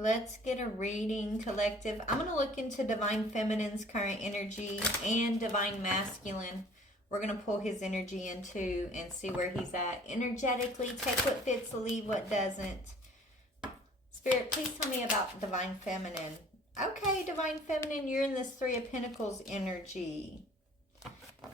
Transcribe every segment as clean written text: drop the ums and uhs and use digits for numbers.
Let's get a reading, collective. I'm going to look into Divine Feminine's current energy and Divine Masculine. We're going to pull his energy into and see where he's at. Energetically, take what fits, leave what doesn't. Spirit, please tell me about Divine Feminine. Okay, Divine Feminine, you're in this Three of Pentacles energy.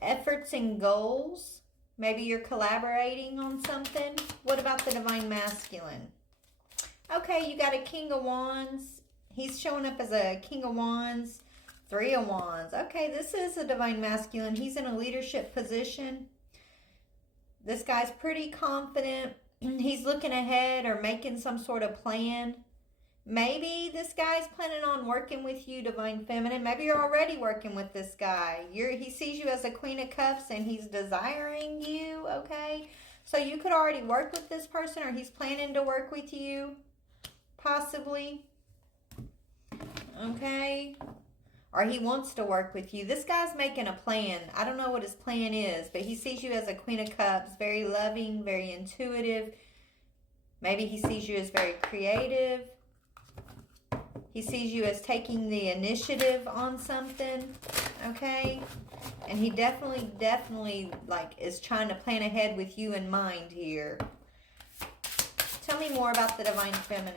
Efforts and goals. Maybe you're collaborating on something. What about the Divine Masculine? Okay, you got a King of Wands. He's showing up as a King of Wands, Three of Wands. Okay, this is a Divine Masculine. He's in a leadership position. This guy's pretty confident. He's looking ahead or making some sort of plan. Maybe this guy's planning on working with you, Divine Feminine. Maybe you're already working with this guy. He sees you as a Queen of Cups and he's desiring you, okay? So you could already work with this person or he's planning to work with you. Possibly. Okay. Or he wants to work with you. This guy's making a plan. I don't know what his plan is, but he sees you as a Queen of Cups. Very loving, very intuitive. Maybe he sees you as very creative. He sees you as taking the initiative on something. Okay. And he definitely like is trying to plan ahead with you in mind here. Tell me more about the Divine Feminine.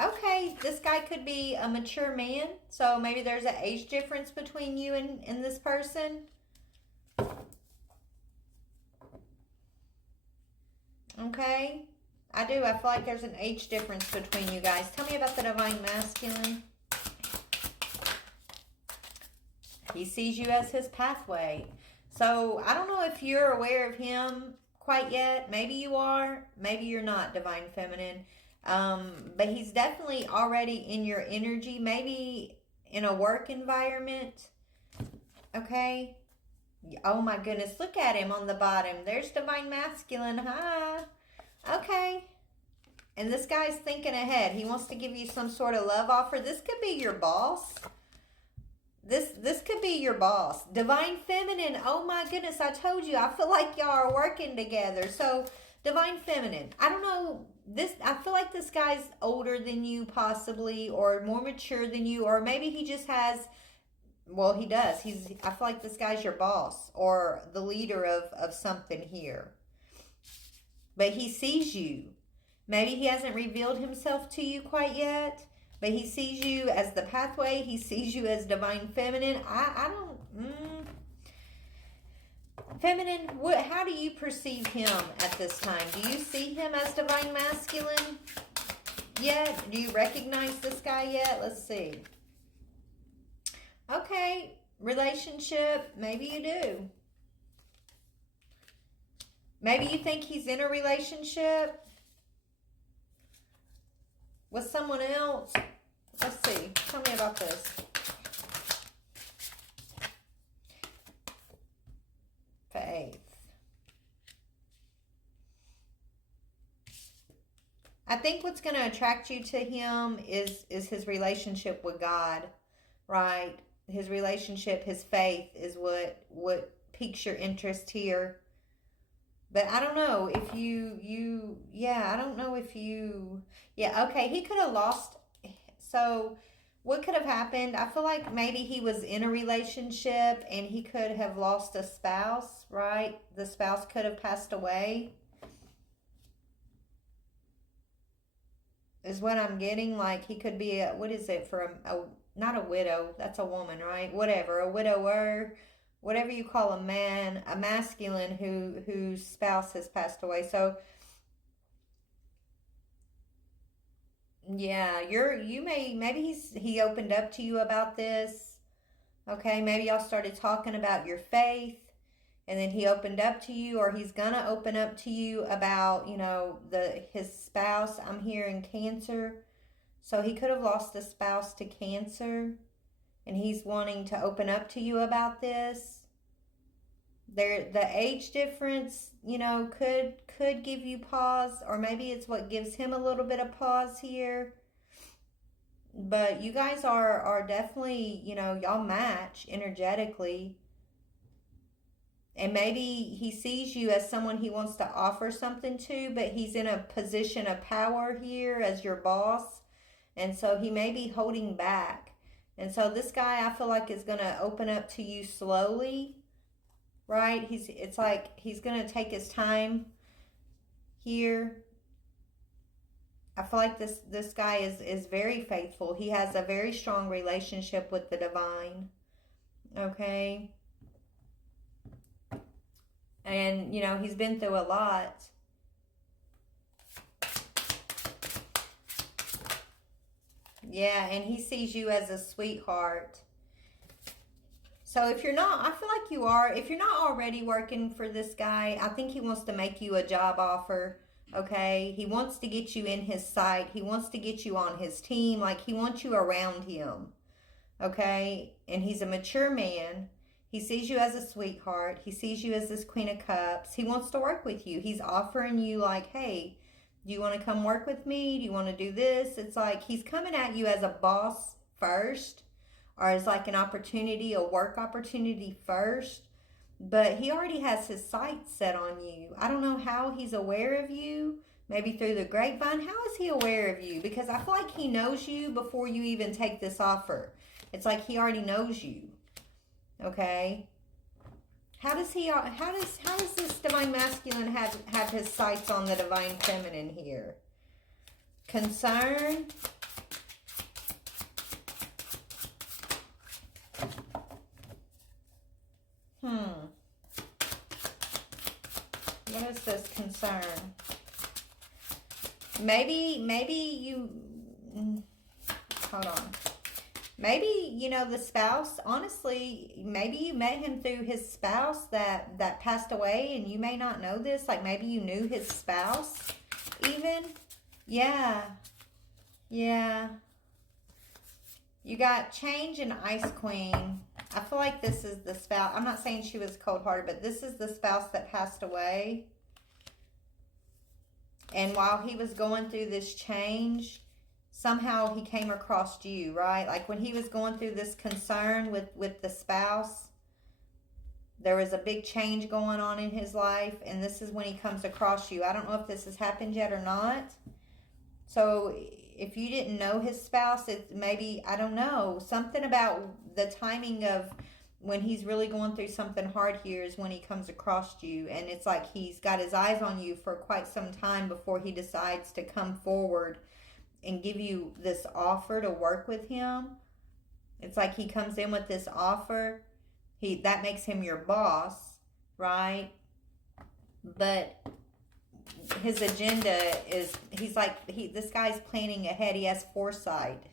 Okay, this guy could be a mature man. So maybe there's an age difference between you and this person. Okay. I do. I feel like there's an age difference between you guys. Tell me about the Divine Masculine. He sees you as his pathway. So I don't know if you're aware of him quite yet. Maybe you are. Maybe you're not, Divine Feminine. But he's definitely already in your energy. Maybe in a work environment. Okay. Oh my goodness. Look at him on the bottom. There's Divine Masculine. Hi. Okay. And this guy's thinking ahead. He wants to give you some sort of love offer. This could be your boss. This could be your boss. Divine Feminine. Oh my goodness. I told you. I feel like y'all are working together. So, Divine Feminine. I don't know. I feel like this guy's older than you possibly, or more mature than you, or maybe he just has, well, he does. I feel like this guy's your boss or the leader of something here. But he sees you. Maybe he hasn't revealed himself to you quite yet, but he sees you as the pathway. He sees you as Divine Feminine. I don't... Feminine, how do you perceive him at this time? Do you see him as Divine Masculine yet? Do you recognize this guy yet? Let's see. Okay, relationship, maybe you do. Maybe you think he's in a relationship with someone else. Let's see. Tell me about this. Faith. I think what's going to attract you to him is his relationship with God, right? His relationship, his faith is what piques your interest here. But I don't know if I don't know if you, okay, he could have lost. So what could have happened? I feel like maybe he was in a relationship and he could have lost a spouse, right? The spouse could have passed away. Is what I'm getting. Like he could be what is it for not a widow, that's a woman, right? Whatever, a widower, whatever you call a man, a masculine whose spouse has passed away. So yeah, maybe he opened up to you about this. Okay, maybe y'all started talking about your faith and then he opened up to you, or he's gonna open up to you about, his spouse. I'm hearing Cancer. So he could have lost a spouse to Cancer and he's wanting to open up to you about this. The age difference, could give you pause, or maybe it's what gives him a little bit of pause here. But you guys are definitely, y'all match energetically. And maybe he sees you as someone he wants to offer something to, but he's in a position of power here as your boss. And so he may be holding back. And so this guy, I feel like, is going to open up to you slowly, right? It's like he's going to take his time here. I feel like this guy is very faithful. He has a very strong relationship with the divine. Okay? And, you know, he's been through a lot. Yeah, and he sees you as a sweetheart. So if you're not, I feel like you are. If you're not already working for this guy, I think he wants to make you a job offer. Okay? He wants to get you in his sight. He wants to get you on his team. Like, he wants you around him. Okay? And he's a mature man. He sees you as a sweetheart. He sees you as this Queen of Cups. He wants to work with you. He's offering you, like, hey, do you want to come work with me? Do you want to do this? It's like he's coming at you as a boss first, or as like an opportunity, a work opportunity first. But he already has his sights set on you. I don't know how he's aware of you. Maybe through the grapevine. How is he aware of you? Because I feel like he knows you before you even take this offer. It's like he already knows you. Okay? How does this divine masculine have his sights on the divine feminine here? Concern. What is this concern? Maybe you, hold on. Maybe, you know, the spouse, honestly, maybe you met him through his spouse that passed away, and you may not know this. Like, maybe you knew his spouse even. Yeah. Yeah. You got Change and Ice Queen. I feel like this is the spouse. I'm not saying she was cold-hearted, but this is the spouse that passed away. And while he was going through this change, somehow he came across you, right? Like when he was going through this concern with the spouse, there was a big change going on in his life, and this is when he comes across you. I don't know if this has happened yet or not. So if you didn't know his spouse, it's maybe, I don't know, something about the timing of when he's really going through something hard here is when he comes across you. And it's like he's got his eyes on you for quite some time before he decides to come forward and give you this offer to work with him. It's like he comes in with this offer. That makes him your boss, right? But his agenda is, this guy's planning ahead. He has foresight.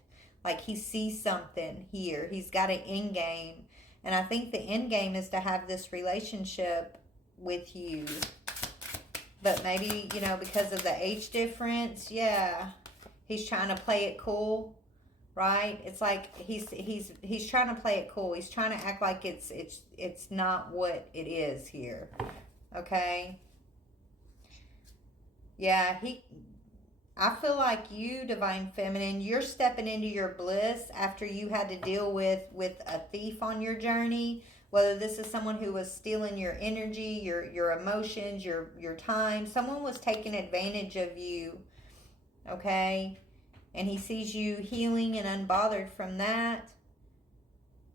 Like he sees something here. He's got an end game. And I think the end game is to have this relationship with you. But maybe, you know, because of the age difference, yeah, he's trying to play it cool, right? It's like he's trying to play it cool. He's trying to act like it's not what it is here. Okay? Yeah, I feel like you, Divine Feminine, you're stepping into your bliss after you had to deal with a thief on your journey. Whether this is someone who was stealing your energy, your emotions, your time. Someone was taking advantage of you, okay? And he sees you healing and unbothered from that.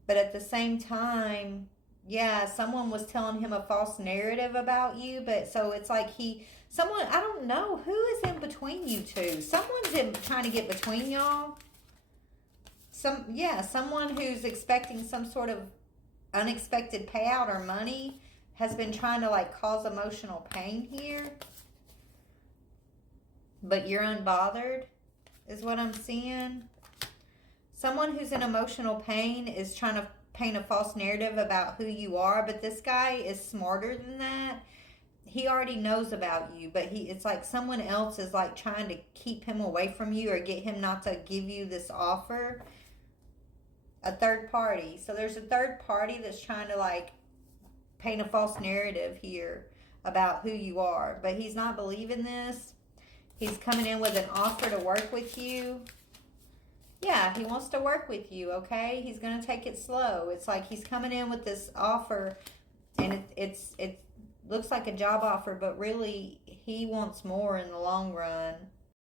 But at the same time, yeah, someone was telling him a false narrative about you. But so it's like I don't know, who is in between you two? Someone's trying to get between y'all. Someone who's expecting some sort of unexpected payout or money has been trying to like cause emotional pain here. But you're unbothered, is what I'm seeing. Someone who's in emotional pain is trying to paint a false narrative about who you are, but this guy is smarter than that. He already knows about you, but it's like someone else is like trying to keep him away from you or get him not to give you this offer. A third party. So there's a third party that's trying to like paint a false narrative here about who you are, but he's not believing this. He's coming in with an offer to work with you. Yeah, he wants to work with you, okay? He's going to take it slow. It's like he's coming in with this offer, and it looks like a job offer, but really he wants more in the long run.